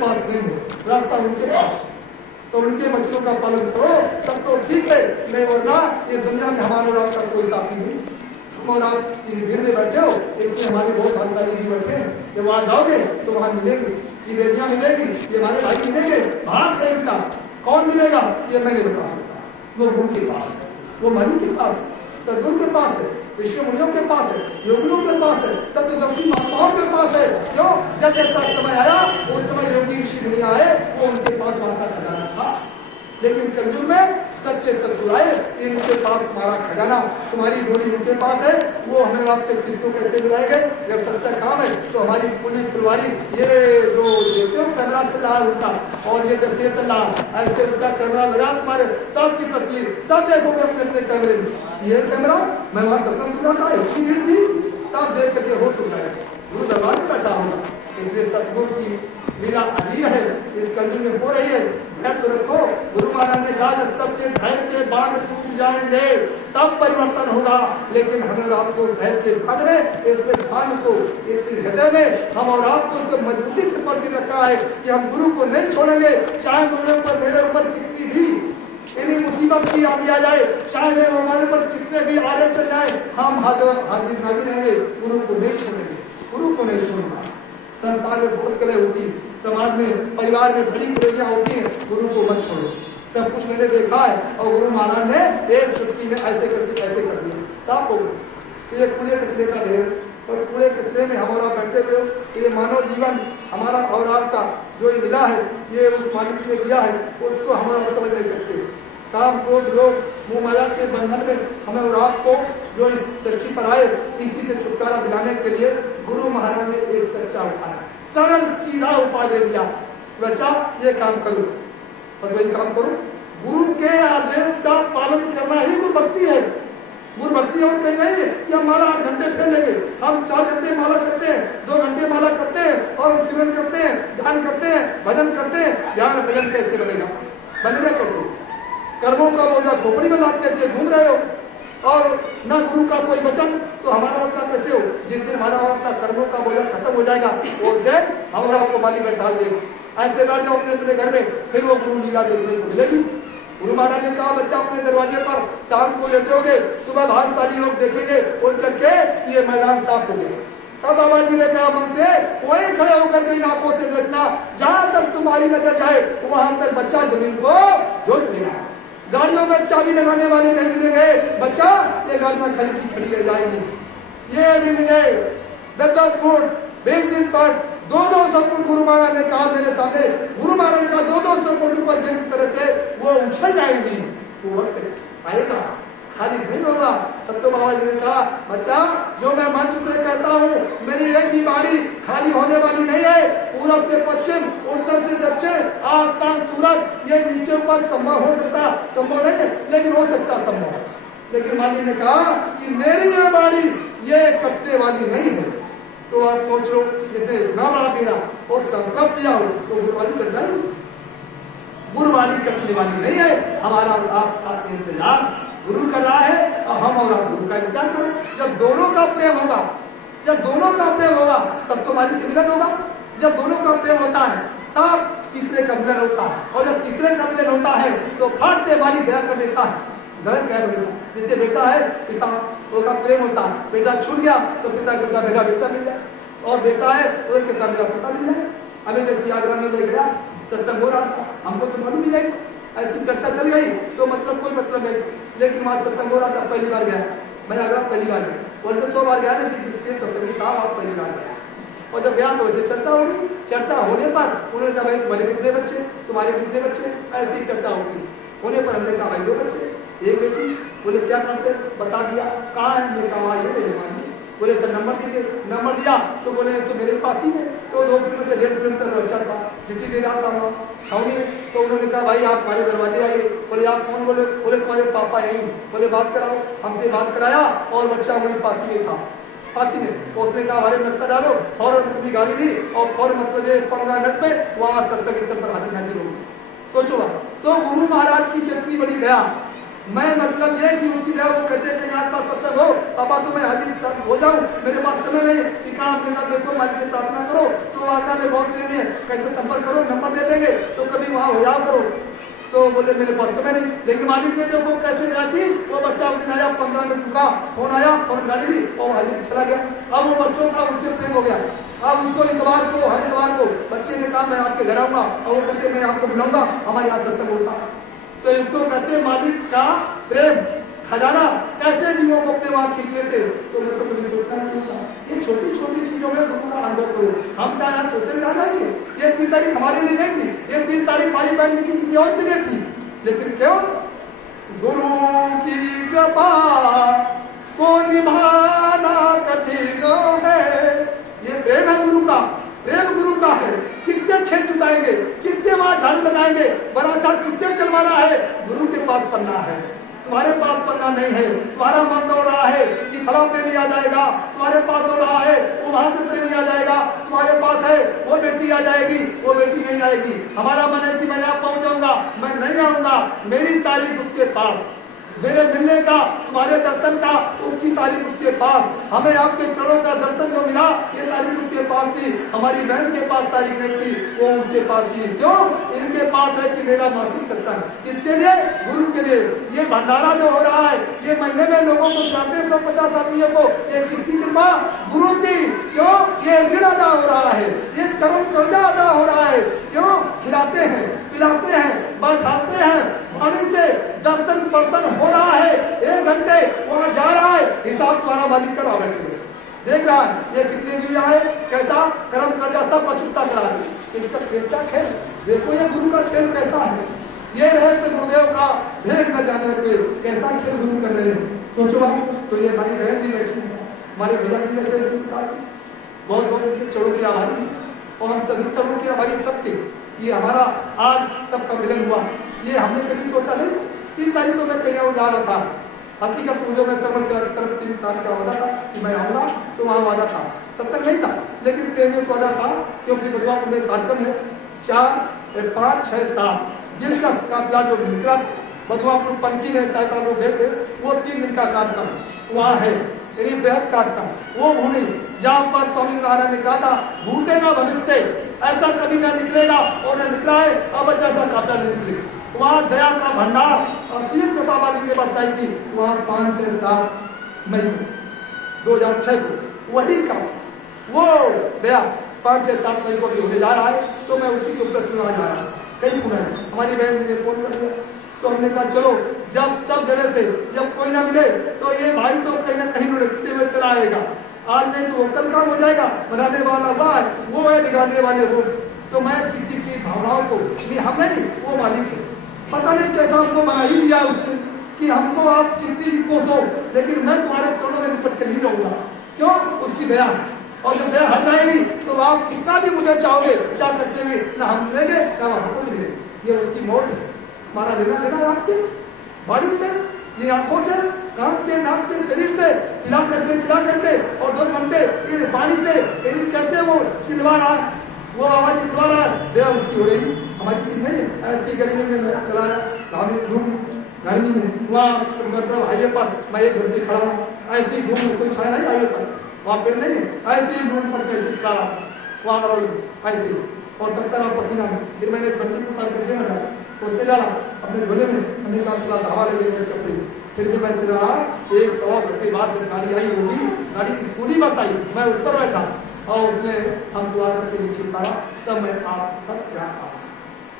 पास नहीं है, रास्ता उनके पास। तो उनके बच्चों का पालन करो तब तो ठीक है, नहीं वरना इस दुनिया में हमारे और आपका कोई साथी नहीं। हम और आप इस भीड़ में बैठे हो, इसमें हमारे बहुत भाग्यशाली जी बैठे हैं। जब वहां जाओगे तो वहां मिलेगी, ये बेटियां मिलेगी, ये हमारे भाई मिलेंगे। भाग है इनका, कौन मिलेगा ये मैं नहीं बता सकता। वो गुरु के पास है, वो मणि के पास है, सदगुरु के पास है, ऋषि मुनियों के पास है, योगियों के पास है, तत्वदर्शी महात्माओं के पास है। क्यों? जब ऐसा समय आया उस समय योगी ऋषि मुनि आए, वो उनके पास वहां का खजाना था। लेकिन कलयुग में सच्चे सदगुरु आए, इनके पास तुम्हारा खजाना, तुम्हारी डोरी उनके पास है। वो हमें आपसे किसको कैसे मिलाएंगे? जब सच्चा काम है तो हमारी पूरी फुलवारी, ये जो देखते हो कैमरा चल रहा है उनका, और ये जैसे चल रहा है ऐसे उनका कैमरा लगा, तुम्हारे सबकी तस्वीर सब देखोगे अपने अपने कैमरे में। ये कैमरा मैं वहां सत्संग सुना था, इतनी भीड़ थी, तब देख करके होश उठ जाए, गुरु दरबार में बैठा होगा। इसलिए सतगुरु की लीला अजीब है, इस कलयुग में हो रही है। धैर्य रखो, गुरु महाराज ने कहा जब सबके धैर्य के बांध टूट जाएंगे तब परिवर्तन होगा। लेकिन हमें और आपको धैर्य के बांध में, इस ध्यान को, इस हृदय में हम और आपको जो मजबूती से पकड़ के रखा है कि हम गुरु को नहीं छोड़ेंगे, चाहे मेरे ऊपर कितनी भी इन्हीं मुसीबत की आगे आ जाए, चाहे हमारे पर कितने भी आगे चल जाए, हम हाजिर रहेंगे, गुरु को नहीं छोड़ेंगे, गुरु को नहीं छोड़ना। संसार में बहुत कले होती है, समाज में परिवार में बड़ी बुराइयां होती हैं, गुरु को मत छोड़ो। सब कुछ मैंने देखा है, और गुरु महाराज ने एक चुटकी में ऐसे करके ऐसे कर दिया, साफ हो गए। ये कूड़े कचरे का ढेर, और कूड़े कचरे में हमारा बैठे हुए, ये मानव जीवन हमारा और आपका जो ये मिला है, ये उस मालिक ने दिया है, उसको हम और समझ नहीं सकते। काम क्रोध लोग मुंह माया के बंधन में हमें और आपको जो इस सृष्टि पर आए, इसी से छुटकारा दिलाने के लिए गुरु महाराज ने एक सच्चा उपाय, सरल सीधा उपाय दे दिया, बच्चा ये काम करो, बस वही काम करो। गुरु के आदेश का पालन करना ही गुरु भक्ति है। गुरु भक्ति और कहीं नहीं है कि हम माला 8 घंटे फेर लेंगे, हम 4 घंटे माला करते हैं, 2 घंटे माला करते हैं, और सिमरन करते हैं, ध्यान करते हैं, भजन करते हैं। ध्यान भजन कैसे बनेगा? बनेगा कैसे? कर्मों का बोझा खोपड़ी में लाद के घूम रहे हो, और न गुरु का कोई वचन, तो हमारा आपका कैसे हो? जिस दिन हमारा आपका कर्मों का बोझा खत्म हो जाएगा, वो दिन हम आपको माली बैठा देगा। ऐसे बैठ जाओ अपने अपने घर में, फिर वो गुरु लीला देखने को मिलेगी। गुरु महाराज ने कहा बच्चा अपने दरवाजे पर शाम को लेटोगे, सुबह भागशाली लोग देखेंगे, उठ करके ये मैदान साफ हो गया। तब बाबा जी ने कहा मन से वही खड़े होकर के आंखों से देखना, जहां तक तुम्हारी नजर जाए वहां तक बच्चा जमीन को जोत लेना। गाड़ियों में चाबी लगाने वाले नहीं मिलेंगे, बच्चा ये गाड़ियां खड़ी की खड़ी रह जाएंगी। ये मिलेंगे 10-10 foot 20-20 foot 200 foot. Guru Maharaj ने कहा मेरे सामने, गुरु महाराज ने कहा 200 फुट ऊपर जिस तरह से वो उछल जाएंगी, वो वक्त आएगा, खाली नहीं होगा। सत्य बाबा जी ने कहा बच्चा जो मैं मंच से कहता हूँ, मेरी एक भी बाड़ी खाली होने वाली नहीं है। पूरब से पश्चिम, उत्तर से दक्षिण, आसमान सूरज, ये नीचे ऊपर संभव हो सकता, संभव नहीं है लेकिन हो सकता संभव। लेकिन मालिक ने कहा कि मेरी ये बाड़ी ये कटने वाली नहीं है। तो आप सोच लो जिसने इतना बड़ा पीड़ा और संकल्प दिया हो तो गुरुवाणी कट जाएगी? गुरुवाणी कटने वाली नहीं है। हमारा आपका इंतजार गुरु कर रहा है, और हम और आप गुरु का इंतजार करें। जब दोनों का प्रेम होगा, जब दोनों का प्रेम होगा तब तो हमारी से मिलन होगा। जब दोनों का प्रेम होता है तब तीसरे का मिलन होता है, और जब तीसरे का मिलन होता है तो फट से हमारी दया कर देता है, गलत कह देता है। जैसे बेटा है, पिता का प्रेम होता है, बेटा छूट गया तो पिता कहता मेरा बेटा मिल जाए, और बेटा है वो कहता मेरा पिता मिल जाए। अभी जैसे आगरा में ले गया, सत्संग हो रहा था, हमको तो मालूम ही नहीं, ऐसी चर्चा चल गई तो मतलब कोई मतलब नहीं, लेकिन वहां सत्संग हो रहा था, पहली बार गया मैं, आगरा पहली बार गया, वैसे 100 बार गया, लेकिन जिसके सत्संगी था आप पहली बार गया। और जब गया तो वैसे चर्चा हो गई। चर्चा होने पर उन्होंने कहा भाई तुम्हारे कितने बच्चे, तुम्हारे कितने बच्चे, ऐसी ही चर्चा होती होने पर हमने कहा भाई 2 बच्चे, 1 बेटी। बोले क्या करते, बता दिया, कहाँ है, हमने कहा ये बोले सर नंबर दीजिए, नंबर दिया तो बोले तो मेरे पास ही है, तो 2 किलोमीटर 1.5 किलोमीटर अच्छा था, चिट्ठी दे रहा था वहाँ छावनी में। तो उन्होंने कहा भाई आप हमारे दरवाजे आइए। बोले आप कौन? बोले तुम्हारे पापा यही। बोले बात कराओ, हमसे बात कराया, और बच्चा वही पासी में था, पासी में। तो उसने कहा हमारे नक्शा डालो, फौरन अपनी गाड़ी दी, और फौरन मतलब 15 मिनट में वहाँ सत्संग स्थल पर हाजिर हो गई। सोचो तो गुरु महाराज की कितनी बड़ी दया। मैं मतलब ये कि उनकी दया, वो कहते कहीं आसपास सत्संग हो, पापा तो मैं हाजिर हो जाऊं, मेरे पास समय नहीं, कि कहा देखो मालिक से प्रार्थना करो, तो आगरा में बहुत लेने कैसे संपर्क करो, तो बोले मेरे पास समय नहीं, लेकिन मालिक ने देखो कैसे गया कि वो बच्चा उस दिन आया, 15 मिनट रुका, फोन आया और गाड़ी भी और हाजिर चला गया। अब वो बच्चों का उनसे प्रेम हो गया। अब उसको इतवार को, हर इतवार को बच्चे ने कहा मैं आपके घर आऊंगा, और वो कहते मैं आपको बुलाऊंगा, हमारे यहाँ सत्संग होता है। तो इसको कहते हैं मालिक का प्रेम खजाना। कैसे जीवों को अपने वहां खींच लेते, तो मैं तो कभी सोचना नहीं था। ये छोटी छोटी चीजों में गुरु का अनुभव करो। हम क्या यहाँ सोचते आ जाएंगे, ये 3 तारीख हमारे लिए नहीं थी, ये 3 तारीख हमारी बहन जी की किसी और के लिए थी, लेकिन क्यों? गुरु की कृपा को निभाना कठिन है। ये प्रेम है गुरु का, प्रेम गुरु का है। किससे खेत जुताएंगे, किससे वहां झाड़ू लगाएंगे, बराचा किससे चलवाना है? गुरु के पास पन्ना है, तुम्हारे पास पन्ना नहीं है। तुम्हारा मन दौड़ रहा है कि फला प्रेमी आ जाएगा, तुम्हारे पास दौड़ रहा है वो वहां से प्रेमी आ जाएगा, तुम्हारे पास है वो बेटी आ जाएगी, वो बेटी नहीं आएगी। हमारा मन है कि मैं यहाँ पहुंच जाऊंगा, मैं नहीं आऊंगा, मेरी तारीख उसके पास, मेरे मिलने का, तुम्हारे दर्शन का, उसकी तारीख उसके पास। हमें आपके चरणों का दर्शन जो मिला, ये तारीख उसके पास थी, हमारी बहन के पास तारीख नहीं थी, वो उसके पास थी। क्यों? इनके पास है कि मेरा मासिक सत्संग, किसके लिए? गुरु के लिए। ये भंडारा जो हो रहा है, ये महीने में लोगों को खिलाते 150 आदमियों को, ये किसकी कृपा? गुरु की। क्यों? ये ऋण अदा हो रहा है, ये कर्जा अदा हो रहा है। क्यों? खिलाते हैं, पिलाते हैं, बैठाते हैं, वाणी से दर्शन प्रसन्न हो रहा है। 1 घंटे वहां जा रहा है, हिसाब तुम्हारा मालिक करा बैठे देख रहा है ये कितने जीव आए, कैसा कर्म कर्जा सब अछूता करा है। इसका कैसा खेल देखो, ये गुरु का खेल कैसा है। ये रहस्य गुरुदेव का भेद न जाने पे कैसा खेल गुरु कर रहे हैं, सोचो आप। तो ये हमारी बहन जी बैठी है, हमारे भैया जी बैठे बहुत बहुत इनके चढ़ों की आभारी, और हम सभी चढ़ों की आभारी सबके कि हमारा आज सबका मिलन हुआ। ये हमने कभी सोचा नहीं। 3 तारीख को मैं कहीं और जा रहा था, हकीकत मुझे मैं समझ की तरफ 3 तारीख का वादा था कि मैं आऊंगा, तो वहाँ वादा था, सत्संग नहीं था, लेकिन प्रेम वादा था। क्योंकि बदवापुर में कार्यक्रम है 4, 5, 6, 7 दिन का काफिला जो निकला था बदवापुर पंक्ति में, शायद आप लोग गए थे, वो 3 दिन का कार्यक्रम वहाँ है, यानी बृहद कार्यक्रम। वो भूमि जहाँ पर स्वामी नारायण ने कहा था भूते न भविष्य, ऐसा कभी ना निकलेगा और न निकला है, अब ऐसा काफिला नहीं निकलेगा। वहाँ दया का भंडार असीम कृपा जी ने बताई थी। वहाँ 5, 6, 7 मई 2006 को वही का वो दया 5, 6, 7 मई को भी होने जा रहा है। तो मैं उसी के उपलक्ष्य में जा रहा हूँ, कहीं पूरा है। हमारी बहन जी ने फोन कर दिया, तो हमने कहा चलो, जब सब जगह से जब कोई ना मिले तो ये भाई तो कहीं ना कहीं रखते हुए चला आएगा। आज नहीं तो कल काम हो जाएगा। बनाने वाला वाह वो है, बिगाड़ने वाले वो। तो मैं किसी की भावनाओं को नहीं, हम नहीं, वो मालिक है। पता नहीं कैसा हमको बना ही दिया उसने कि हमको आप कितनी भी कोसो, लेकिन मैं तुम्हारे चरणों में निपट कर ही रहूंगा। क्यों? उसकी दया। और जब दया हट जाएगी तो आप कितना भी मुझे चाहोगे, चाह रखेंगे ना, हम लेंगे ना हमको मिलेंगे। ये उसकी मौज है। हमारा लेना देना आपसे, बॉडी से, ये आंखों से, कान से, नाक से, शरीर से, खिला करके और 2 घंटे ये पानी से कैसे वो चिल्ला रहा है, वो आवाज निकलवा रहा है, दया उसकी हो रही। हमारी चीज नहीं है। ऐसी गर्मी में मैं चलाया, गर्मी में वहाँ मतलब हाईवे पर मैं 1 घंटे खड़ा रहा, ऐसे ही घूम, कोई छाया नहीं हाईवे पर, वहाँ पेड़ नहीं है, ऐसे ही घूम पर कैसे खड़ा रहा वहाँ ऐसे। और तब तक पसीना में फिर मैंने 1 घंटे को करके में डाला, उसमें डाला अपने झोले में, मैंने कहा हवा लगे कपड़े। फिर भी मैं चला 1-1.25 घंटे बाद जब गाड़ी आई होगी, गाड़ी स्कूली बस आई, मैं उस पर बैठा और उसने हम दुआ करके नीचे उतारा, तब मैं आप तक यहाँ आया।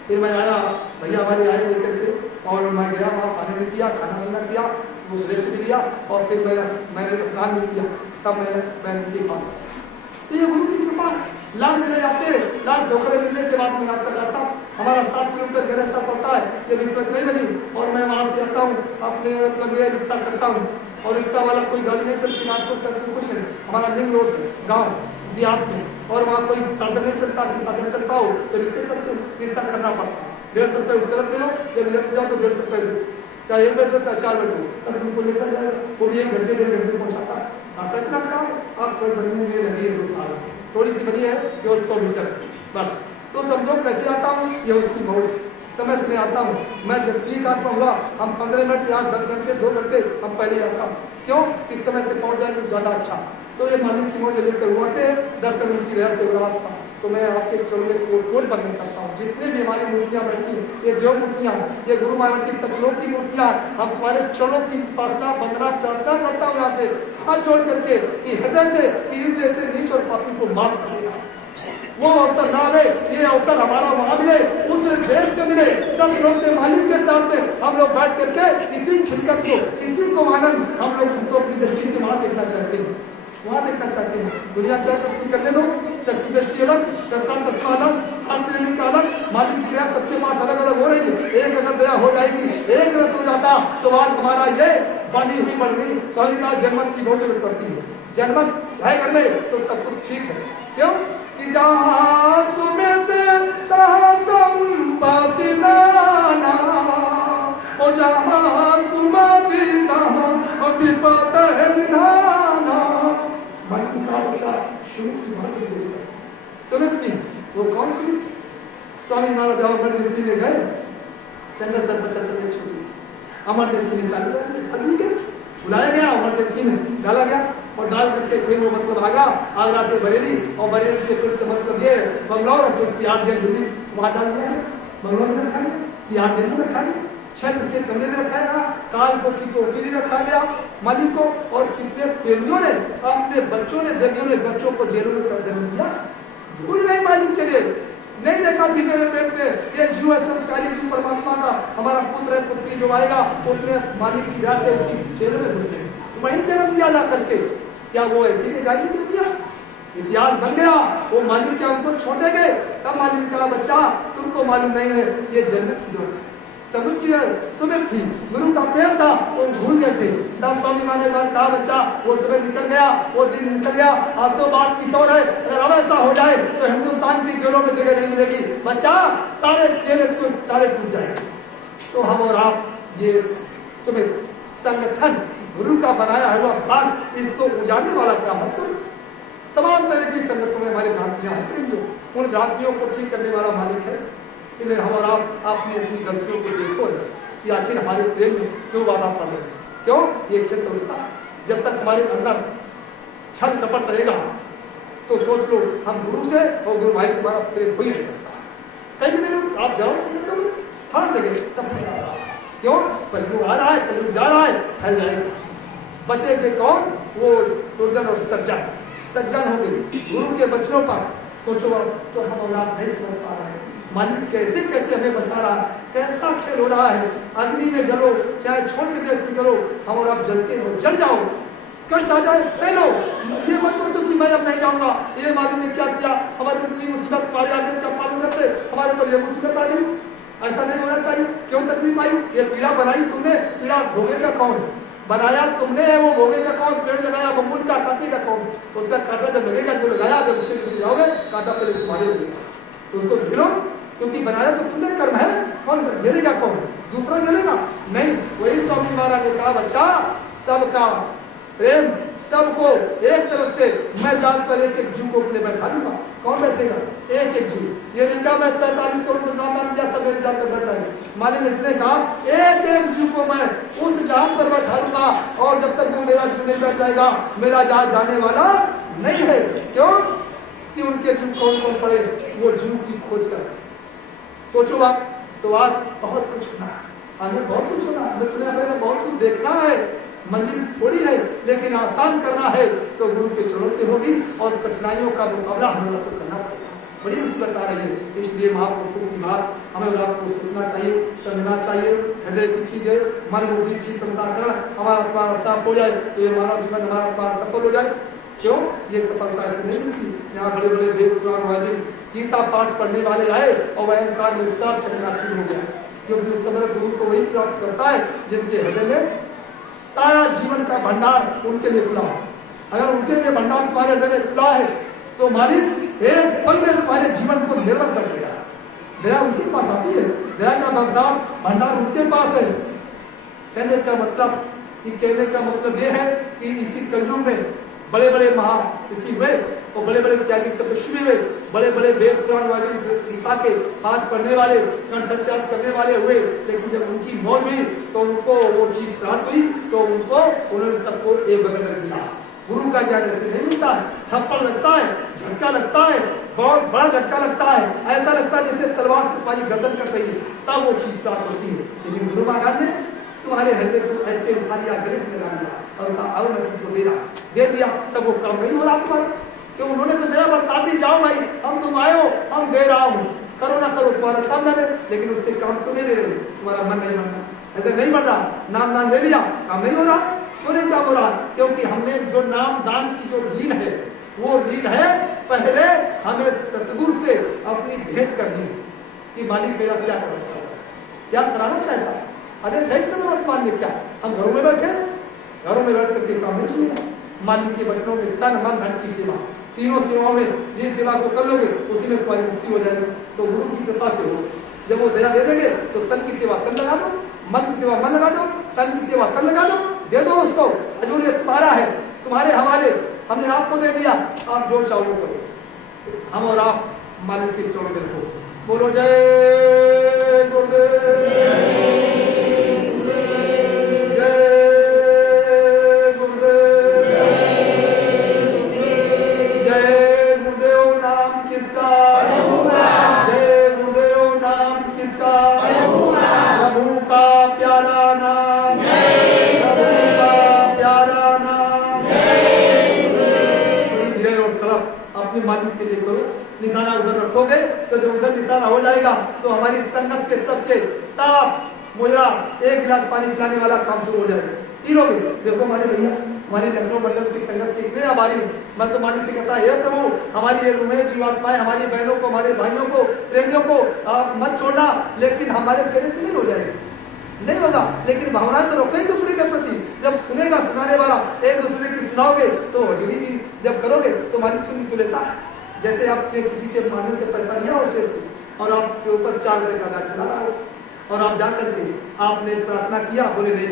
फिर मैं आया, भैया हमारे आए लेकर के, और मैं गया वहाँ खाने किया, खाना पीना किया, वो रेस्ट भी लिया, और फिर मैंने स्नान भी किया, तब मैं उनके पास आया। तो ये गुरु की कृपा। लाल चले जाते, लाल ढोकरे मिलने के बाद मैं यहाँ तक आता हूँ। हमारा 7 किलोमीटर घर ऐसा पड़ता है, ये रिश्वत नहीं बनी, और मैं वहाँ से आता हूँ, अपने मतलब ये रिक्शा करता हूँ, और रिक्शा वाला कोई गाड़ी नहीं चलती, नागपुर तक कुछ नहीं, हमारा लिंक रोड है गाँव देहात में, और वहाँ कोई साधन नहीं चलता, साधन चलता हो तो रिक्शे चलते, रिक्शा करना पड़ता है। 150 रुपये उतरते हो, जब इधर से जाओ तो 150 रुपये दो, चाहे 1 मिनट हो चाहे 4 मिनट हो, तब उनको लेकर जाए, वो भी 1 घंटे 1.5 घंटे पहुँचाता है। हाँ इतना काम आप सड़क बनने में लगी है 2 साल, थोड़ी सी बनी है केवल 100 मीटर बस। तो समझो कैसे आता हूँ, ये उसकी मौज। समय से आता हूँ मैं, जब पीक आता हुआ हम 15 मिनट या 10 घंटे 2 घंटे हम पहले आता हूँ। क्यों? इस समय से पहुँच जाए तो ज़्यादा अच्छा। तो ये मालिक की मौज लेकर हुआते हैं, दर्शन उनकी दया से हो रहा तो मैं आपके चरणों में कोट बंधन करता हूँ। जितने भी हमारी मूर्तियां बैठी हैं, ये देव मूर्तियां, ये गुरु महाराज की सतलोक की मूर्तियां, हम तुम्हारे चरणों की उपासना वंदना प्रार्थना करता हूँ यहाँ से हाथ जोड़ करके कि हृदय से कि जैसे नीच और पापी को माफ कर देगा। वो अवसर ना मिले, ये अवसर हमारा वहां मिले, उस देश में मिले, सब लोग के मालिक के साथ में हम लोग बैठ करके इसी खिलकत को, इसी को आनंद हम लोग उनको अपनी दृष्टि से वहां देखना चाहते हैं, वहां देखना चाहते हैं। दुनिया क्या करती करने दो, सबकी दृष्टि अलग, सबका चश्मा अलग, हाथ प्रेमी का अलग, मालिक की दया सबके पास अलग अलग हो रही है। एक अगर दया हो जाएगी, एक रस हो जाता तो आज हमारा ये बनी हुई बढ़नी सहजता जनमत की बहुत जरूरत पड़ती है। जनमत है घर में तो सब कुछ ठीक है। क्यों कि जहाँ सुमित तहाँ संपत्ति नाना, और जहाँ तुम्हारी तहाँ विपद है निधाना। मन का बच्चा सुमित की बात नहीं, सुमित की वो कौन सुमित? स्वामी महाराज अमरदेसी में गए, संगत सर बच्चा तबियत छोटी थी, अमरदेसी में चल गए, बुलाया गया, अमरदेसी में डाला गया और डाल करके फिर वो मतलब आगरा से बरेली और बरेली से फिर से मतलब ये बंगलौर और फिर तिहाड़ जेल दिल्ली वहां डाल दिया गया, बंगलौर में रखा गया, तिहाड़ जेल में रखा गया, 6 फुट के कमरे में रखा गया, काल कोठी को ओटी रखा गया मालिक को। और कितने प्रेमियों ने अपने बच्चों ने देवियों ने बच्चों को जेलों में जन्म दिया, कुछ नहीं मालिक के लिए नहीं देखा कि मेरे पेट में ये जीव है संस्कारी जीव परमात्मा का हमारा पुत्र है पुत्री जो आएगा उसने मालिक की दया से उसी जेल में घुस गए, वहीं जन्म दिया जा करके। क्या वो ऐसी ले जाएगी दे दिया, इतिहास बन गया। वो मालिक क्या उनको छोड़े गए, तब मालिक का बच्चा तुमको मालूम नहीं है ये जन्नत की जरूरत है। समुद्र सुमित थी, गुरु का प्रेम था, वो भूल गए थे। तब स्वामी महाराज कहा बच्चा वो समय निकल गया, वो दिन निकल गया, अब तो बात की और है। अगर अब ऐसा हो जाए तो हिंदुस्तान की जेलों में जगह नहीं मिलेगी, बच्चा सारे जेल ताले टूट जाएंगे। तो हम और आप ये सुमित संगठन गुरु का बनाया हुआ भाग इसको उजाड़ने वाला क्या मतलब? तमाम तरह की संगठनों में हमारी भ्रांतियां हैं, उन भ्रांतियों को ठीक करने वाला मालिक है। इसलिए हम और आप अपनी अपनी गलतियों को देखो कि आखिर हमारे प्रेम में क्यों बाधा पड़ रही है, क्यों ये क्षेत्र उसका। जब तक हमारे अंदर छल कपट रहेगा तो सोच लो हम गुरु से और गुरु भाई से हमारा प्रेम हो ही नहीं सकता। कहीं भी नहीं आप जाओ संगठन में हर जगह सब क्यों कलयुग आ रहा है, कलयुग जा रहा है, फैल जाएगा। बचेंगे कौन? वो दुर्जन और सज्जन। सज्जन हो गए गुरु के बचनों पर सोचो तो हम और आप नहीं समझ पा रहे हैं मालिक कैसे कैसे हमें बचा रहा है, कैसा खेल हो रहा है। अग्नि में जलो चाहे छोड़ के देखती करो, हम और आप जलते हो, जल जाओ, कष्ट आ जाए सह लो। ये मत सोचो कि मैं अब नहीं जाऊंगा, ये मालिक ने क्या किया, हमारे पर इतनी मुसीबत, हमारे आदेश का पालन करते हमारे पर ये मुसीबत आ गई। ऐसा नहीं होना चाहिए। क्यों तकलीफ आई? ये पीड़ा बनाई तुमने, पीड़ा भोगेगा कौन? बनाया तुमने है, वो भोगेगा कौन? पेड़ लगाया बबूल का, काटेगा कौन? उसका कांटा जब लगेगा, जो लगाया जब उसके नीचे जाओगे कांटा पहले तुम्हारे लगेगा, तो उसको झेलो, क्योंकि बनाया तो तुमने, कर्म है। कौन झेलेगा? कौन? दूसरा झेलेगा नहीं। वही स्वामी महाराज ने कहा बच्चा सबका प्रेम सबको एक तरफ से मैं जान पर एक एक जीव को अपने बैठा लूंगा। कौन बैठेगा? एक एक जीव। ये नहीं कहा मैं 45 करोड़ को दान दिया सब मेरे जान पर बैठ जाएंगे। मालिक ने इतने कहा एक एक जीव को मैं उस जान पर बैठा लूंगा, और जब तक वो मेरा जीव नहीं बैठ जाएगा मेरा जान जाने वाला नहीं है। क्यों? कि उनके जीव कौन कौन पड़े, वो जीव की खोज कर। सोचो बात, तो आज बहुत कुछ होना है, आगे बहुत कुछ होना है, दुनिया में बहुत कुछ देखना है। मंजिल थोड़ी है, लेकिन आसान करना है तो गुरु के चरणों से होगी, और कठिनाइयों का मुकाबला हमें तो करना पड़ेगा। बड़ी मुसीबत आ रही है, इसलिए महापुरुषों की बात हमें आपको सुनना चाहिए, समझना चाहिए। हृदय की चीज है, मन बुद्धि चित्त अंतःकरण हमारा साफ हो जाए तो ये मानव जीवन हमारा सफल हो जाए। क्यों? ये सफलता ऐसे नहीं मिलती। यहाँ बड़े बड़े वेद पुराण वाले गीता पाठ पढ़ने वाले आए और वह अहंकार में सब चकनाचूर हो गया, क्योंकि उस समय गुरु को वही प्राप्त करता है जिनके हृदय में सारा जीवन का भंडार उनके लिए खुला है। अगर उनके लिए भंडार तुम्हारे हृदय में खुला है तो मालिक एक पल में तुम्हारे जीवन को निर्मल कर देगा। दया उनके पास आती है, दया का भंडार उनके पास है। कहने का मतलब ये है कि इसी कलयुग में बड़े बड़े ऋषि हुए और बड़े बड़े त्यागी तपस्वी हुए, बड़े बड़े वेद पुराण वाले गीता के पाठ पढ़ने वाले, कंठस्थ करने वाले हुए, लेकिन जब उनकी मौत हुई तो उनको वो चीज प्राप्त हुई तो उन्होंने सबको एक बगल रख दिया। गुरु का ज्ञान ऐसे नहीं मिलता है, थप्पड़ लगता है, झटका लगता है, बहुत बड़ा झटका लगता है, ऐसा लगता है जैसे तलवार से तुम्हारी गर्दन कट रही है, तब वो चीज प्राप्त होती है। लेकिन गुरु महाराज ने तुम्हारे हृदय को ऐसे उठा लिया, गले से लगा लिया और कहा अब मैं तुमको दे दिया, तब वो काम नहीं हो रहा तुम्हारा। क्यों? उन्होंने तो दिया बरसाती, जाओ भाई हम तुम आए हो, हम दे रहा हूँ, करो ना करो तुम्हारा काम ना दे, लेकिन उससे काम क्यों नहीं दे रहे? तुम्हारा मन नहीं बनता, अगर नहीं बन रहा, नाम दान ले लिया, काम नहीं हो रहा। क्यों नहीं काम हो रहा? क्योंकि हमने जो नाम दान की जो रील है, वो रील है पहले हमें सतगुरु से अपनी भेंट करनी है कि मालिक मेरा क्या करना चाहता है, क्या कराना चाहता है। अरे सही समय वर्तमान में क्या हम घरों में बैठे, घरों में बैठ करके काम नहीं चलेगा। मालिक के वचनों में तन मन धन की सेवा, तीनों सेवाओं में जिस सेवा को कर लोगे उसी में तुम्हारी मुक्ति हो जाएगी। तो गुरु की कृपा से हो, जब वो दया दे देंगे तो तन की सेवा तन लगा दो, मन की सेवा मन लगा दो, तन की सेवा तन लगा दो, दे दो उसको, हजूर ये तुम्हारा है, तुम्हारे हवाले, हमने आपको दे दिया, आप जो चाहो करो। हम और आप मालिक के चरणों में रखो। बोलो जय गुरुदेव। मालिक के लिए करो, निशाना उधर रखोगे तो जब उधर निशाना हो जाएगा तो हमारी संगत के सबके साफ मुजरा एक गिलास पानी पिलाने वाला काम शुरू हो जाएगा। तीनों देखो हमारे भैया, हमारे लखनऊ मंडल की संगत के इतने आभारी हूँ। मैं तो मालिक से कहता है हे प्रभु, हमारी ये रूमें जीवात्माएं, हमारी बहनों को, हमारे भाइयों को, प्रेमियों को आप मत छोड़ना, लेकिन हमारे कहने से नहीं हो जाएगा, नहीं होगा। लेकिन भावना तो रखो एक दूसरे के प्रति। जब सुनेगा सुनाने वाला, एक दूसरे की सुनाओगे तो हजूरी भी जब करोगे तो मालिक सुन तो लेता है। जैसे आपने किसी से मालिक से पैसा लिया हो शेर से, और आपके ऊपर 4 रुपए का ब्याज चला रहा हो, और आप जाकर के आपने प्रार्थना किया, बोले नहीं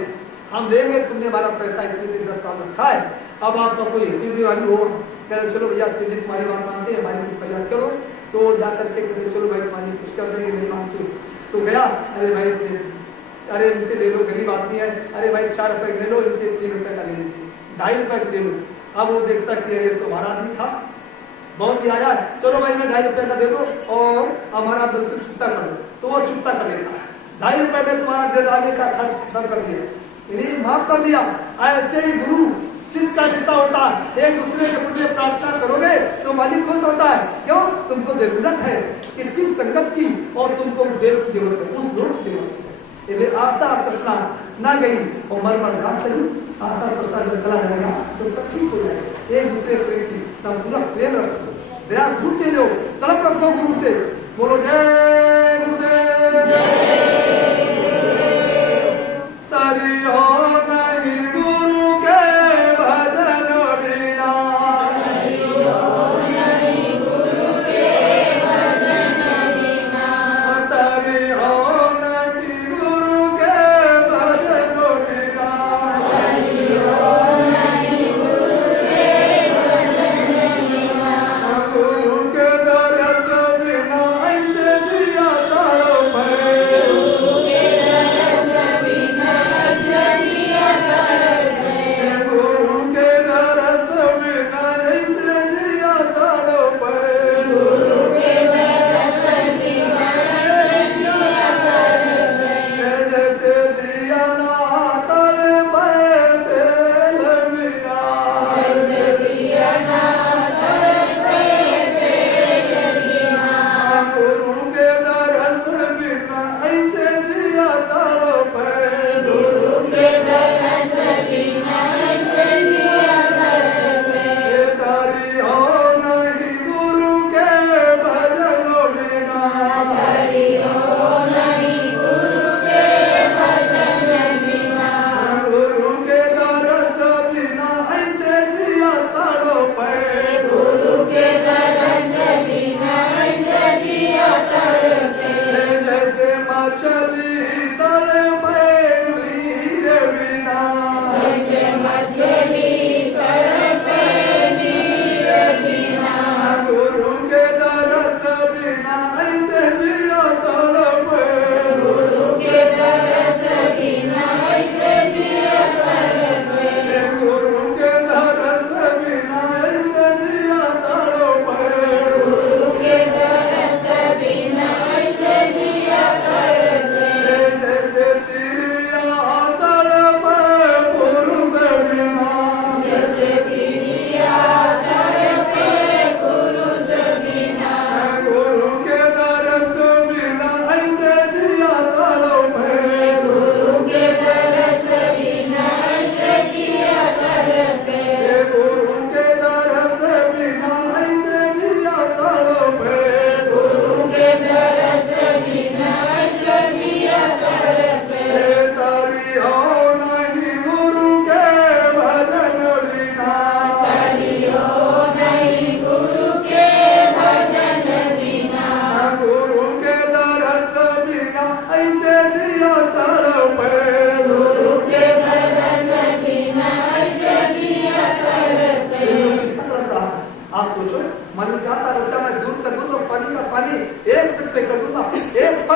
हम देंगे, तुमने हमारा पैसा इतने दिन 10 साल रखा है, अब आपका कोई हिंदी वाली हो, कहते चलो भैया सेठ जी तुम्हारी बात मानते हैं, हमारी प्रयास करो, तो जाकर के कहते चलो भाई तुम्हारी कुछ कर देंगे, नहीं मानते तो गया, अरे भाई सेठ जी अरे इनसे ले लो, गरीब आदमी है, अरे भाई 4 रुपए ले लो, इनसे 3 रुपए का ले लीजिए, 2.5 रुपए दे लो। अब वो देखता कि अरे तो हमारा आदमी खास बहुत ही आया है, चलो भाई मैं 2.5 रुपए का दे दो और हमारा बिल्कुल छुट्टा कर दो, तो वो छुट्टा कर देता है। 2.5 रुपए में तुम्हारा 1.5 आने का खर्च खत्म कर दिया, इन्हें माफ कर दिया। ऐसे ही गुरु शिष्य का रिश्ता होता है, एक दूसरे के प्रति प्रार्थना करोगे तो मालिक खुश होता है। क्यों? तुमको जरूरत है इसकी संगत की, और तुमको उस देश की जरूरत है, उस लोट की जरूरत है। आशा तृष्णा ना गई और मर चली, आशा तृष्णा जब चला जाएगा तो सब ठीक हो जाएगा। एक दूसरे के प्रति संपूर्ण प्रेम रखो, दया गुरु से लो, तड़प रखो गुरु से। बोलो जय गुरुदेव। तारी हो नहीं गुरु के भजन बिना, तारी हो गुरु के दर्शन बिना ऐसे जिया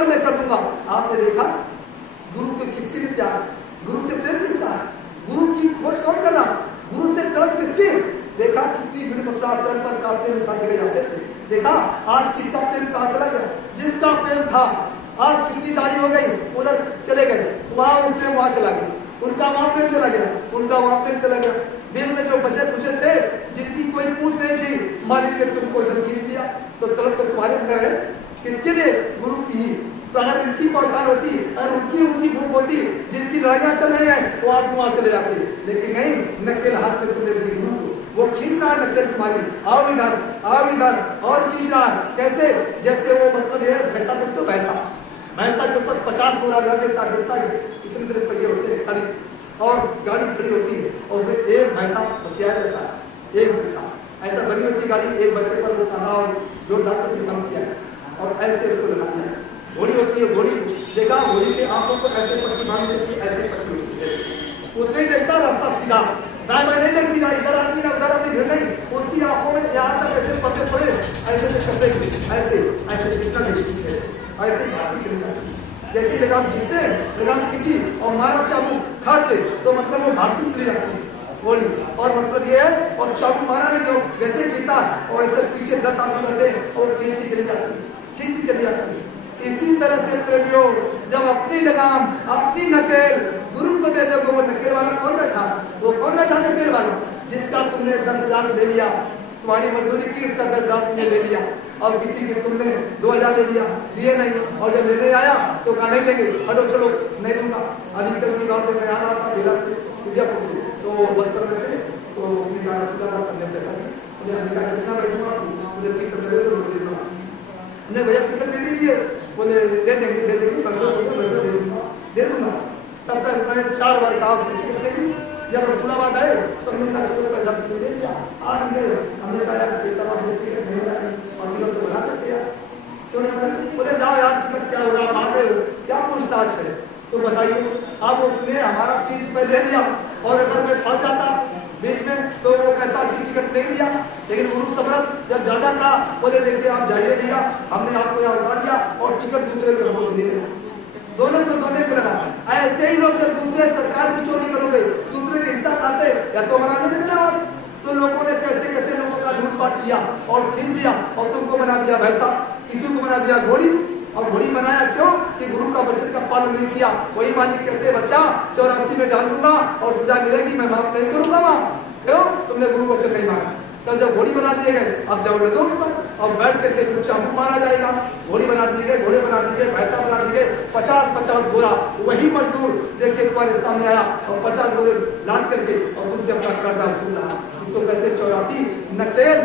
पल में कर दूंगा। आपने देखा गुरु को किसके लिए प्यार, गुरु से प्रेम किसका है, गुरु की खोज कौन कर रहा, गुरु से तलब किसकी। देखा कितनी भीड़ मथुरा आश्रम पर काफले में साथ जगह जाते थे। देखा आज किसका प्रेम कहाँ चला गया, जिसका प्रेम था आज कितनी दाढ़ी हो गई उधर चले गए, वहां उनके वहां चला गया, उनका वहां प्रेम चला गया, उनका वहां प्रेम चला गया। दिल में जो बचे कुचे थे जिनकी कोई पूछ नहीं थी, मालिक ने तुमको इधर खींच लिया। तो तलब तो तुम्हारे अंदर है, किसके लिए, गुरु की ही। तो अगर इनकी पहचान होती, अगर उनकी भूख होती, जिनकी लड़ाइयां चल रही है वो आप वहां चले जाते, लेकिन नहीं, नकेल हाथ में तुमने दी गुरु को, वो खींच रहा है नकेल तुम्हारी, आओ इधर आओ इधर, और खींच रहा है। कैसे, जैसे वो मतलब ये भैंसा तक तो भैंसा के ऊपर 50 बोरा लगा देता इतने तरह पहिए होते हैं खाली, और गाड़ी खड़ी होती है और उसमें एक भैंसा बसिया जाता है, एक भैंसा ऐसा बनी होती गाड़ी, एक भैंसे पर वो खाना और जोरदार करके बंद किया है और ऐसे उसको लगा दिया। घोड़ी होती है, घोड़ी देखा, घोड़ी के आंखों को ऐसे पट्टी बांध देती, ऐसे पट्टी होती है, उसने ही देखता रास्ता सीधा, दाएं बाएं नहीं देखती, ना इधर आदमी ना उधर आदमी, भीड़ नहीं, उसकी आंखों में यहाँ तक ऐसे पत्ते पड़े, ऐसे से कर देगी, ऐसे ऐसे दिखता देखती है, ऐसे भागी चली जाती। जैसे लगाम खींचते हैं, लगाम खींची और मारा चाबू खाते, तो मतलब वो भागती चली जाती है घोड़ी, और मतलब ये है, और चाबू मारा नहीं तो जैसे खींचता और ऐसे पीछे 10 आदमी बैठे और खींचती चली जाती, खींचती चली जाती। इसी तरह से प्रेमियों, जब अपनी लगाम अपनी नकेल गुरु को दे दोगे, वो नकेल वाला कौन बैठा, वो कौन बैठा नकेल वाला, जिसका तुमने 10,000 ले लिया, तुम्हारी मजदूरी की, उसका 10,000 तुमने ले लिया, और किसी के तुमने 2,000 ले लिया, दिए नहीं, और जब लेने आया तो कहा नहीं देंगे, हटो चलो नहीं दूंगा। अभी कल की बात मैं आ रहा था जिला से विद्यापुर से, तो बस पर बैठे, तो उसने कहा रसगुल्ला हमने पैसा दिया, उन्हें कहा कितना बैठूंगा, मुझे 30 रुपये दे दो, रोक दे दूंगा, उन्हें भैया टिकट दे दीजिए, बोले दे देंगे दे दूंगा। तब तक मैंने 4 बार कहा टिकट दे दी, जब रसगुल्लाबाद आए तो हमने कहा चलो पैसा ले लिया, आ नहीं गए, हमने कहा यार पैसा आपने टिकट नहीं बनाया और टिकट तो बना देते यार, क्यों नहीं बनाए, बोले जाओ यार टिकट क्या होगा, मांगे हो क्या पूछताछ है, तो बताइए। अब उसने हमारा 30 रुपये ले लिया, और अगर मैं फंस जाता बीच में तो वो कहता कि टिकट नहीं दिया, लेकिन गुरु समरथ जब ज्यादा था, बोले देखिए आप जाइए भैया, हमने आपको यहाँ उतार दिया और टिकट दूसरे को हमको देने लगा, दोनों को लगा। ऐसे ही लोग जब दूसरे सरकार की चोरी करोगे, दूसरे के हिस्सा खाते, या तो मना नहीं देना, तो लोगों ने कैसे कैसे लोगों का लूटपाट किया और खींच दिया, और तुमको बना दिया भैंसा, किसी को बना दिया घोड़ी, और घोड़ी बनाया क्यों कि गुरु का वचन का पालन नहीं किया। वही मालिक कहते बच्चा 84 में डाल दूंगा और सजा मिलेगी, मैं माफ नहीं करूंगा वहां, क्यों तुमने गुरु वचन नहीं माना। तब जब घोड़ी बना दिए गए, अब जाओ लदो उस पर और बैठ करके फिर चाबू मारा जाएगा। घोड़ी बना दिए गए, घोड़े बना दिए गए, भैंसा बना दिए गए, 50-50 बोरा, वही मजदूर देखिए तुम्हारे सामने आया और 50 बोरे लाद करके और तुमसे अपना कर्जा वसूल रहा। इसको कहते 84 नकेल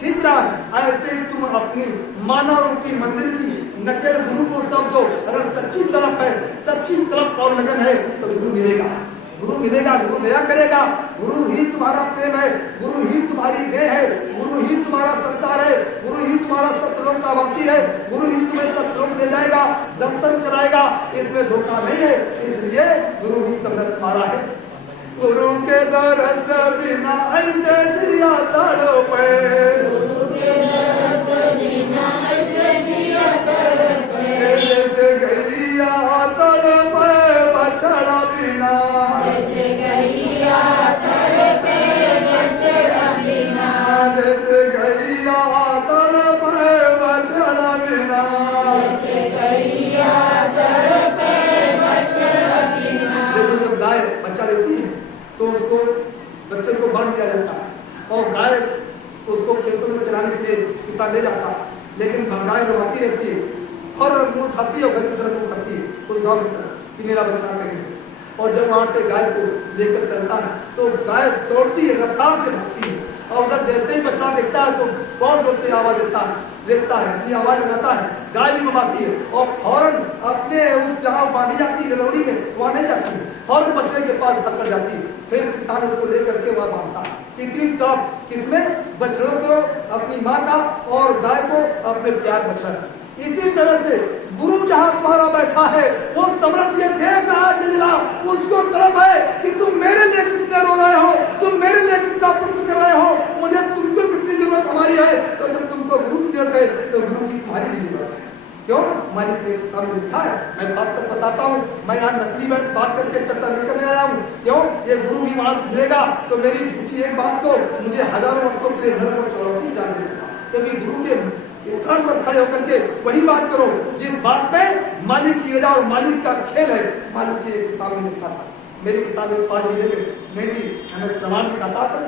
खींच रहा है। ऐसे तुम अपनी मानव रूपी मंदिर की नकेल गुरु को समझो। अगर सच्ची तड़प है, सच्ची तड़प और लगन है तो गुरु मिलेगा, गुरु मिलेगा, गुरु दया करेगा। गुरु ही तुम्हारा प्रेम है, गुरु ही तुम्हारी देह है, गुरु ही तुम्हारा संसार है, गुरु ही तुम्हारा सतलोक का वासी है, गुरु ही तुम्हें सतलोक ले जाएगा, दर्शन कराएगा, इसमें धोखा नहीं है। इसलिए गुरु ही समर्थ तुम्हारा है। गुरु के दरस बिना ऐसे जिया तड़पे, गुरु के दरस बिना ऐसे जिया तड़पे, जैसे गैया तड़पे बछड़ा बिना, जैसे गैया तड़पे बछड़ा बिना, जैसे गैया तड़पे बछड़ा बिना, जैसे गैया तड़पे बछड़ा बिना। देखो जब गाय बच्चा लेती है तो उसको बच्चे को बांध दिया जाता है और गाय उसको खेतों में चराने के लिए किसान ले जाता है, लेकिन गाय रोमाती रहती है और मुंह खाती है और घर की तरफ मुंह खाती है उस गाँव की तरफ कि मेरा बछड़ा कहीं। और जब वहां से गाय को लेकर चलता है तो गाय दौड़ती है, रफ्तार से भागती है, और उधर जैसे ही बछड़ा देखता है तो बहुत जोर से आवाज देता है, देखता है, अपनी आवाज लगाता है, गाय भी बमाती है और फौरन अपने उस जहां बांधी जाती है लौड़ी में वहां नहीं जाती है, फौरन बछड़े के पास भाग जाती है। फिर किसान उसको लेकर के वहां बांधता है। इतनी तड़प किसमें, बछड़ों को, अपनी माँ का, और गाय को अपने प्यार बछड़ा से। इसी तरह से गुरु जहां तुम्हारा बैठा है वो समर्थ ये देख रहा है जिला, उसको तड़प है कि तुम मेरे लिए कितने रो रहे हो, तुम मेरे लिए कितना पुण्य कर रहे हो, मुझे तुमको कितनी जरूरत हमारी है। तो जब तुमको गुरु की जरूरत है तो गुरु की तुम्हारी भी जरूरत है। क्यों, मालिक ने काम में लिखा है। मैं बात सच बताता हूँ, मैं यहाँ नकली बात करके चर्चा नहीं करने आया हूँ। क्यों? ये गुरु भी वहां मिलेगा तो मेरी झूठी एक बात को मुझे हजारों वर्षों के लिए नरक और चौरासी में डाल देगा। क्योंकि गुरु के स्थान पर खड़े होकर के वही बात करो जिस बात में मालिक की रजा और मालिक का खेल है। मालिक की एक किताब में लिखा था, मेरी किताब में 5 जिले में नहीं थी, हमें प्रमाण दिखाता था।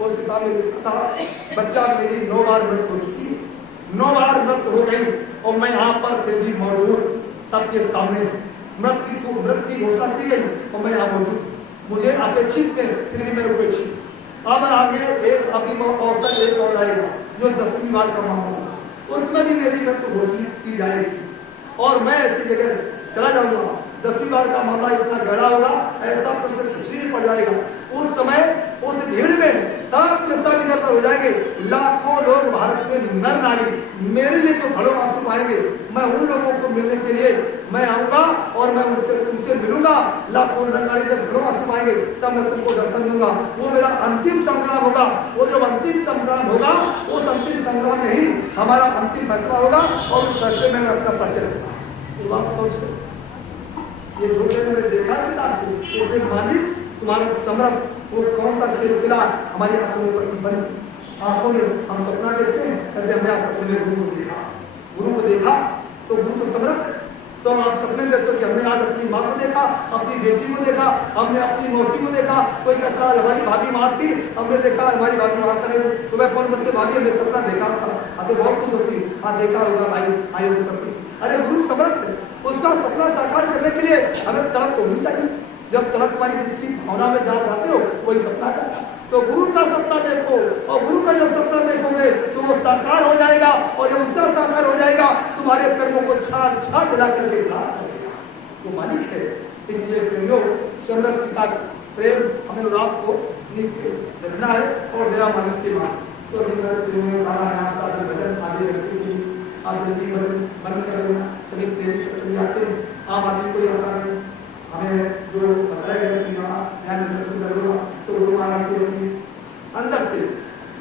उस किताब में लिखा था, बच्चा मेरी 9 बार मृत्यु हो चुकी है, 9 बार मृत्यु हो गई और मैं यहाँ पर फिर भी मौजूद, सबके सामने मृत्यु की घोषणा की गई और मैं यहाँ मौजूद। मुझे अपेक्षित में फिर भी मैं उपेक्षित। अब आगे एक अभी अवसर एक और आएगा जो 10वीं बार का मामला, उसमें भी मेरी मृत्यु घोषित की जाएगी और मैं ऐसी जगह चला जाऊंगा। 10वीं बार का मामला इतना गहरा होगा, ऐसा प्रश्न खिचड़ी में पड़ जाएगा। उस समय उस भीड़ में सब के सब इधर हो जाएंगे। लाखों लोग भारत में नर नारी मेरे लिए जो घड़ों आंसू पाएंगे, मैं उन लोगों को मिलने के लिए मैं आऊंगा और मैं उनसे मिलूंगा। लाखों नर नारी जब घड़ों आंसू पाएंगे तब मैं तुमको दर्शन दूंगा। वो मेरा अंतिम संग्राम होगा। वो जब अंतिम संग्राम होगा, उस अंतिम संग्राम में ही हमारा अंतिम फैसला होगा और उस फैसले में मैं अपना परिचय दूंगा। सोच लो, ये झूठे मैंने देखा है किताब से। इसलिए मालिक तुम्हारा समर्थ वो कौन सा खेल खिला हमारी आंखों में प्रतिबंध। आंखों में हम सपना देखते हैं, कहते हमने आज सपने में गुरु को देखा तो गुरु तो समर्थ है। तो आप सपने देखते हो कि हमने आज अपनी माँ को देखा, अपनी बेटी को देखा, हमने अपनी मौसी को देखा। कोई कहता है हमारी भाभी माँ थी, हमने देखा हमारी भाभी वहां करें। सुबह फोन करते भाभी हमने सपना देखा था, तो बहुत कुछ होती देखा होगा भाई आए करती। अरे गुरु समर्थ है, उसका सपना साकार करने के लिए हमें तड़प होनी चाहिए। जब तड़प हमारी जिसकी भावना में जहाँ जाते हो वही सपना करता। तो गुरु का सपना देखो और गुरु का जब सपना देखोगे तो वो साकार हो जाएगा और जब उसका साकार हो जाएगा तुम्हारे कर्मों को छाड़ छाड़ जला करके प्राप्त करेगा। वो मालिक है। इसलिए प्रेमियों, समर्थ पिता का प्रेम हमें रात को रखना है और दया मालिक से मांग। तो भजन आदि आप जल्दी बंद कर देना। सभी प्रेम से आते हैं, आम आदमी को आता है। हमें जो बताया गया कि यहाँ ध्यान दर्शन करूँगा तो गुरु महाराज से अपनी अंदर से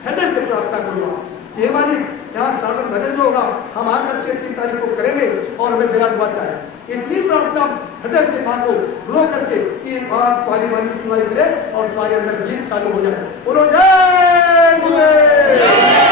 हृदय से प्रार्थना करूँगा। हे मालिक, यहाँ साधन भजन जो होगा हम आकर के 30 तारीख को करेंगे और हमें दया दुआ चाहे। इतनी प्रार्थना हृदय से मांगो रो करके कि तुम्हारी मालिक सुनाई करे और तुम्हारे अंदर गीत चालू हो जाए। बोलो जय गुरुदेव।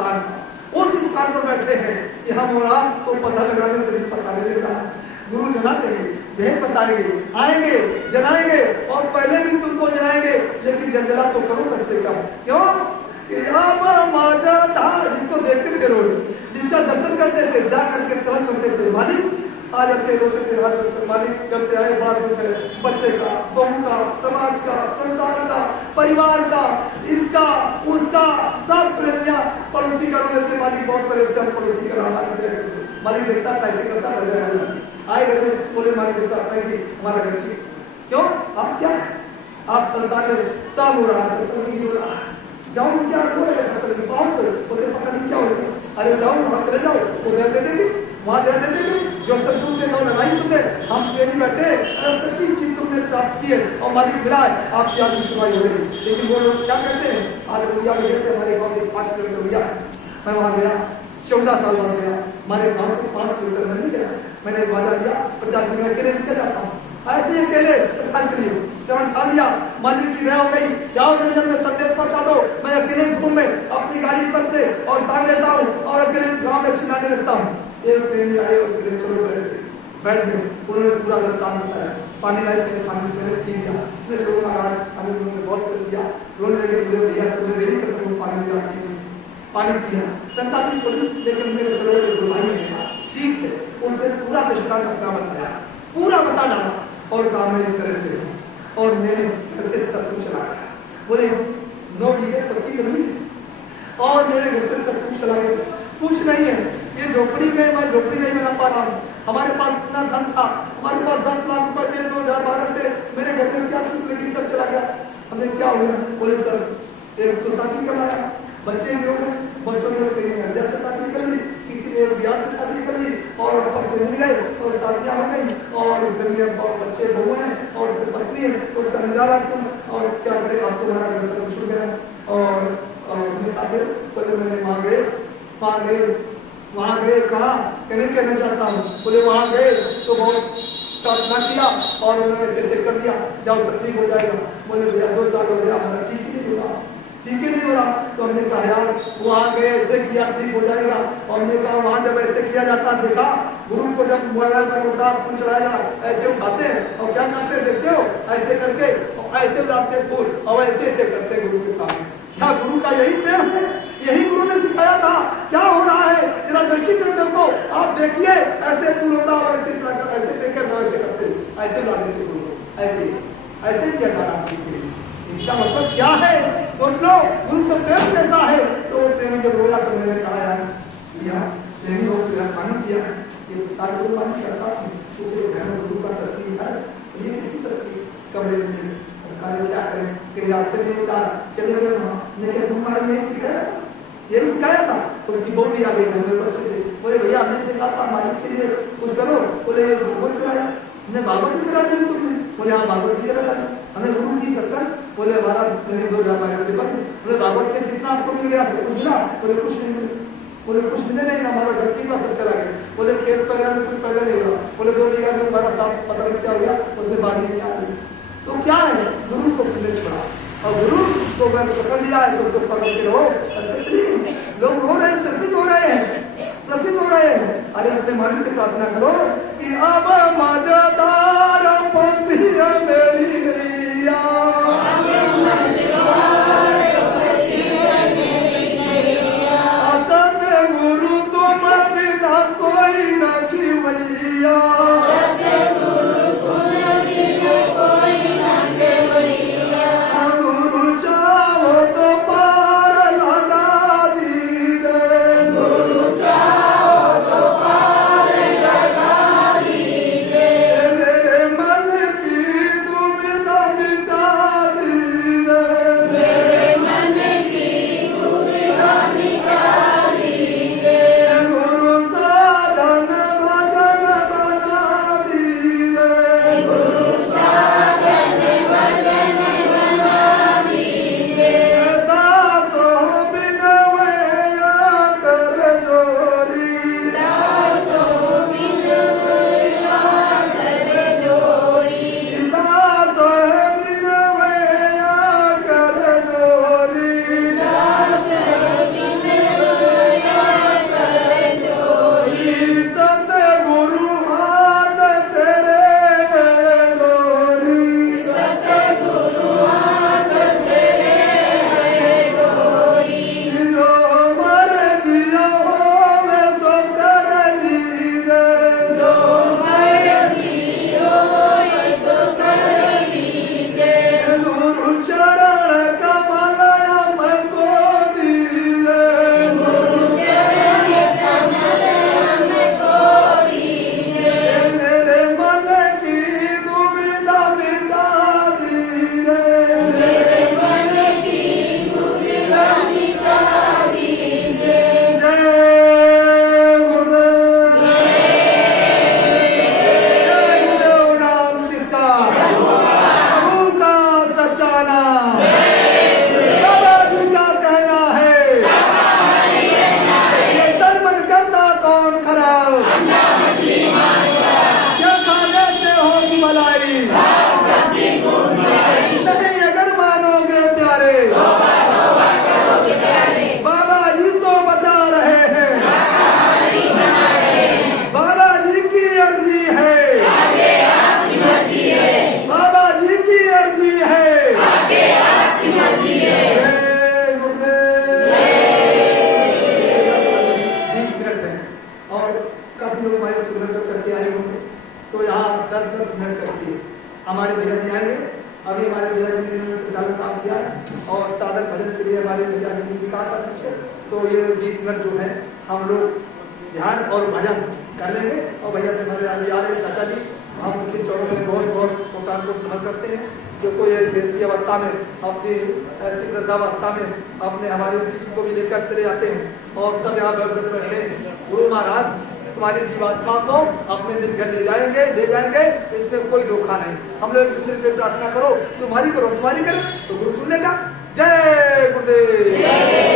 स्थान का, उस स्थान पर बैठे हैं कि हम और आप को पता लगाने से भी पता नहीं लग रहा है। गुरु जना देंगे, भेद बताएंगे, आएंगे, जलाएंगे और पहले भी तुमको जलाएंगे, लेकिन जलजला तो करो बच्चे का। क्यों? जिसको देखते थे रोज, जिसका दर्शन करते थे, जा करके तलब करते थे, मालिक आ जाते रोते थे, रात होते मालिक घर से आए, बात पूछे बच्चे का, बहू का, समाज का, संसार का, परिवार का, इसका उसका सब प्रेमिया पड़ोसी का रो लेते, मालिक बहुत परेशान, पड़ोसी का मालिक देखता था, ऐसे करता था, आए घर में बोले मालिक देखता था कि हमारा घर ठीक। क्यों? आप क्या है? आप संसार में सब हो रहा है, सब नहीं हो रहा है, जाओ क्या हो रहा है, सब पहुंचो, बोले पता नहीं क्या हो रहा है, अरे जाओ वहां चले जाओ, वो दे देंगे, वहां दे देंगे, जो शत्रु से नौ लगाई तुमने, हम ये नहीं बैठे, सच्ची चीज तुमने प्राप्त की है और मालिक मिला है, आपकी आपकी सुनवाई हो रही। लेकिन वो लोग क्या कहते हैं, आज भैया में कहते हैं हमारे गाँव से 5 किलोमीटर भैया है, मैं वहां गया 14 साल बाद गया, हमारे गाँव से 5 किलोमीटर में नहीं गया, मैंने वादा दिया प्रचार में अकेले निकल जाता हूँ, ऐसे ही अकेले प्रचार के लिए चरण खा लिया, मालिक की दया हो गई, जाओ जंगल में संदेश पहुंचा दो, मैं अकेले घूम में अपनी गाड़ी पर से और टांग लेता हूँ और अकेले गाँव में चिल्लाने लगता हूँ। एक ट्रेन आए और चलो बैठ गए, उन्होंने पूरा रास्ता बताया, पानी लाई मैंने पानी मैंने पी लिया, मेरे लोगों का हमें उन्होंने बहुत कुछ दिया, रोने लगे, बोले भैया तुम्हें मेरी कसम पानी मिला, पानी पिया, संतानी थोड़ी, लेकिन मेरे चलो भाई ठीक है, उसने पूरा दृष्टांत अपना बताया, पूरा बता डाला और काम में इस तरह से और मेरे घर से सब कुछ चला गया, बोले 9 बीघे पक्की जमीन और मेरे घर से सब कुछ चला गया, कुछ नहीं है, ये झोपड़ी में मैं झोपड़ी नहीं बना पा रहा हूँ, हमारे पास इतना धन था, हमारे पास 10 लाख रुपए थे 2012 से, मेरे घर में क्या छूट लगी, सब चला गया, हमने क्या हो गया, बोले सर एक तो शादी करवाया, बच्चे भी हो गए, बच्चों ने जैसे शादी कर ली, किसी ने बिहार से शादी कर ली और आपस में मिल गए और शादियां हो गई और बच्चे बहू हैं और पत्नी है, तो उसका निजारा क्यों और क्या करे, आप तुम्हारा घर से छूट गया और बोले मैंने वहाँ गए कहा नहीं कहना चाहता हूँ, बोले वहाँ गए तो बहुत प्रार्थना किया और उन्होंने ऐसे कर दिया, जाओ सब ठीक हो जाएगा, बोले भैया 2 साल हो गया हमारा ठीक ही नहीं हो रहा, ठीक ही नहीं हो रहा, तो हमने कहा यार वहाँ गए ऐसे किया ठीक हो जाएगा, और हमने कहा वहाँ जब ऐसे किया जाता देखा, गुरु को जब मोबाइल पर उठा फूल चढ़ाया जाता ऐसे उठाते हैं और क्या करते हैं देखते हो, ऐसे करके ऐसे उठाते फूल और ऐसे करते गुरु के सामने, क्या गुरु का यही प्रेम है? यही गुरु ने सिखाया था, क्या हो रहा है जरा दृष्टि से देखो, आप देखिए ऐसे फूल होता और ऐसे चढ़ाकर ऐसे देखकर ऐसे करते, ऐसे ला देते गुरु, ऐसे किया जा रहा है, इसका मतलब क्या है सोच लो, गुरु का प्रेम कैसा है, तो प्रेमी जब रोया तो मैंने कहा यार प्रेमी हो पानी किया, ये सारे गुरु पानी कैसा गुरु का तस्वीर है, ये किसकी तस्वीर, कमरे में क्या करें, कहीं रास्ते में निकाल चले गए वहाँ, लेकिन तुम्हारा यही सिखाया था, उसकी बहू भी आ गई, घर में बच्चे थे, बोले भैया हमने सिखाया था मालिक के लिए कुछ करो, बोले भागवत कराया, हमने भागवत भी करा दी तुमने, बोले हाँ भागवत भी करा दी, हमें गुरु की सत्संग, बोले हमारा 2012 से बंद, बोले भागवत में कितना आपको मिल गया, कुछ मिला, बोले कुछ नहीं मिला, बोले कुछ मिले नहीं, हमारा घर ठीक सब चला गया, बोले खेत पैदा में कुछ पैदा नहीं हुआ, बोले 2 बीघा में हमारा साथ पता नहीं क्या हो गया, उसमें बारी नहीं आ रही, तो क्या है गुरु को तुमने छोड़ा और गुरु को अगर पकड़ लिया है तो उसको पकड़ के रहो, चली गई, लोग रो रहे हैं, त्रसित हो रहे हैं, अरे अपने मालिक से प्रार्थना करो कि अब मजेदार फंसिया मेरी नैया, असत गुरु तुम बिना कोई न खिवैया, हमारे भैया जी आएंगे। अभी हमारे भैया जी ने संचालन काम किया है और साधक भजन के लिए हमारे भैया जी ने भी कहा था पीछे, तो ये 20 मिनट जो है हम लोग ध्यान और भजन कर लेंगे। और भैया जी हमारे आगे आ रहे चाचा जी, हम उनके चरणों में बहुत बहुत कोटान को नमन करते हैं, जो कोई ऐसी अवस्था में अपनी ऐसी वृद्धावस्था में अपने हमारे चीज को भी लेकर चले जाते हैं और सब यहाँ व्रत बैठे हैं। गुरु महाराज तुम्हारी जीवात्मा को अपने निज घर ले जाएंगे, इसमें कोई धोखा नहीं। हम लोग एक दूसरे से प्रार्थना करो, तुम्हारी करो तुम्हारी करें तो गुरु सुन लेगा। जय गुरुदेव।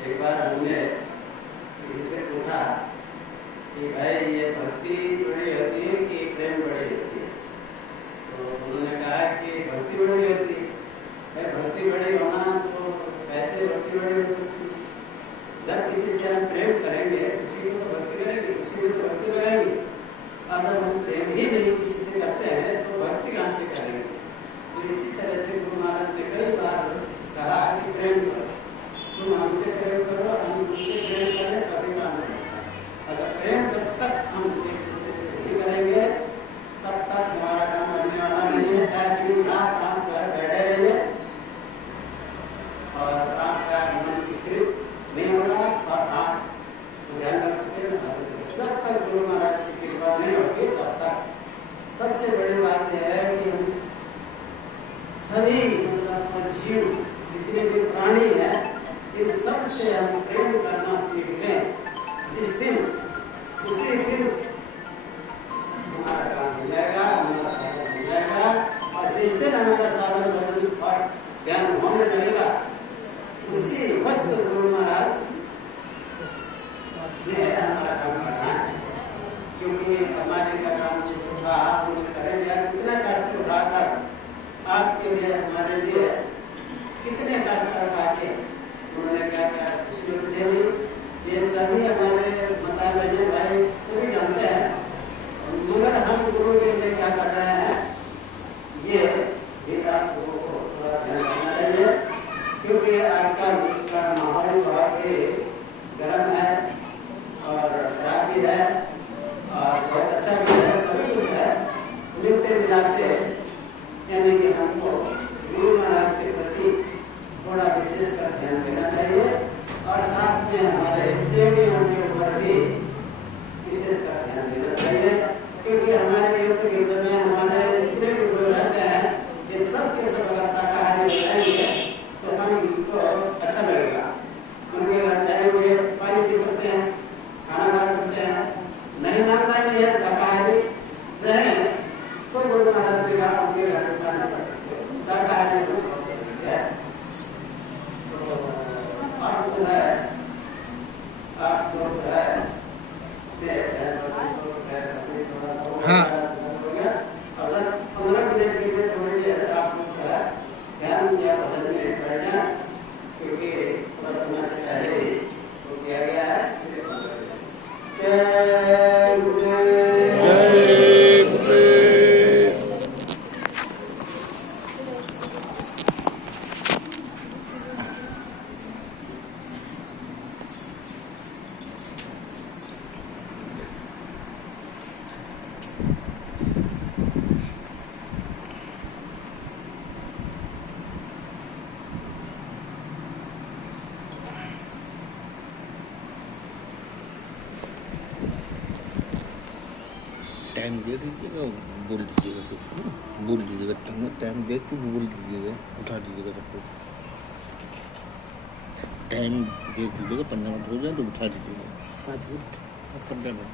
एक बार हमने किसी से पूछा कि भाई ये भक्ति बड़ी होती है कि प्रेम बड़ी होती है, तो उन्होंने कहा कि भक्ति बड़ी होती है। भक्ति बड़ी होना तो कैसे भक्ति बड़ी हो सकती है? जब किसी से हम प्रेम करेंगे उसी में तो भक्ति करेंगे, उसी में तो भक्ति लगाएंगे। और जब हम प्रेम ही नहीं किसी से करते हैं तो भक्ति कहाँ से करेंगे? तो इसी तरह से गुरु महाराज ने कई बार कहा कि प्रेम करो, तुम हमसे प्रेम करो, हम तुमसे प्रेम करें तभी काम करेंगे। अगर प्रेम जब तक हम एक दूसरे से नहीं करेंगे तब तक हमारा काम बनने वाला नहीं है। चाहे दिन रात काम कर बैठे रहिए और आपका मन विस्तृत नहीं होगा और आप ध्यान रख सकते हैं। जब तक गुरु महाराज की कृपा नहीं होगी तब तक सबसे बड़ी बात यह है कि हम सभी जीव जितने भी प्राणी हैं इन सब से हम प्रेम करना सीख लें। जिस दिन उसी दिन हमारा काम हो जाएगा, हमारा साधन हो जाएगा। और जिस दिन हमारा साधन भजन और ज्ञान होने लगेगा उसी वक्त गुरु महाराज ने हमारा काम करना है। क्योंकि हमारे का काम था आप उसे करेंगे, कितना कष्ट उठाकर आपके लिए हमारे लिए कितने कष्ट उठाके उन्होंने क्या क्या खुशियाँ दे दी, ये सभी हमारे माता बहने भाई सभी जानते हैं। मगर हम गुरु के लिए क्या कर रहे हैं ये भी आप लोगों को थोड़ा ध्यान रखना चाहिए। क्योंकि आजकल का माहौल बहुत ही गर्म है और खराब भी है और बहुत अच्छा भी है, सभी कुछ है। मिलते मिलाते यानी कि हमको गुरु महाराज के प्रति थोड़ा विशेष कर ध्यान देना चाहिए और साथ में हमारे प्रेमियों के ऊपर भी विशेष कर ध्यान देना चाहिए। क्योंकि हमारे युद्ध युद्ध में हमारे जितने भी लोग रहते हैं ये सब के सब अगर शाकाहारी हो जाएंगे तो हमको अच्छा लगेगा। उनके घर जाएंगे, पानी पी सकते हैं, खाना खा सकते हैं, नहीं नामदा नहीं है शाकाहारी रहे तो गुरु महाराज जी का उनके घर में पानी पी सकते हैं। शाकाहारी है आप जो है आप लोग है हाँ। अब 10-15 मिनट के लिए थोड़ी देर आप लोग है ध्यान या भजन में बैठ जाए, क्योंकि थोड़ा समय से पहले तो किया गया है। जय गुरुदेव। जय गुरुदेव। टाइम दे दीजिएगा, बोल दीजिएगा, कुछ बोल दीजिएगा, टाइम देख के बोल दीजिएगा, उठा दीजिएगा सबको। टाइम दे दीजिएगा, 15 मिनट हो जाए तो उठा दीजिएगा। 5 मिनट 15 मिनट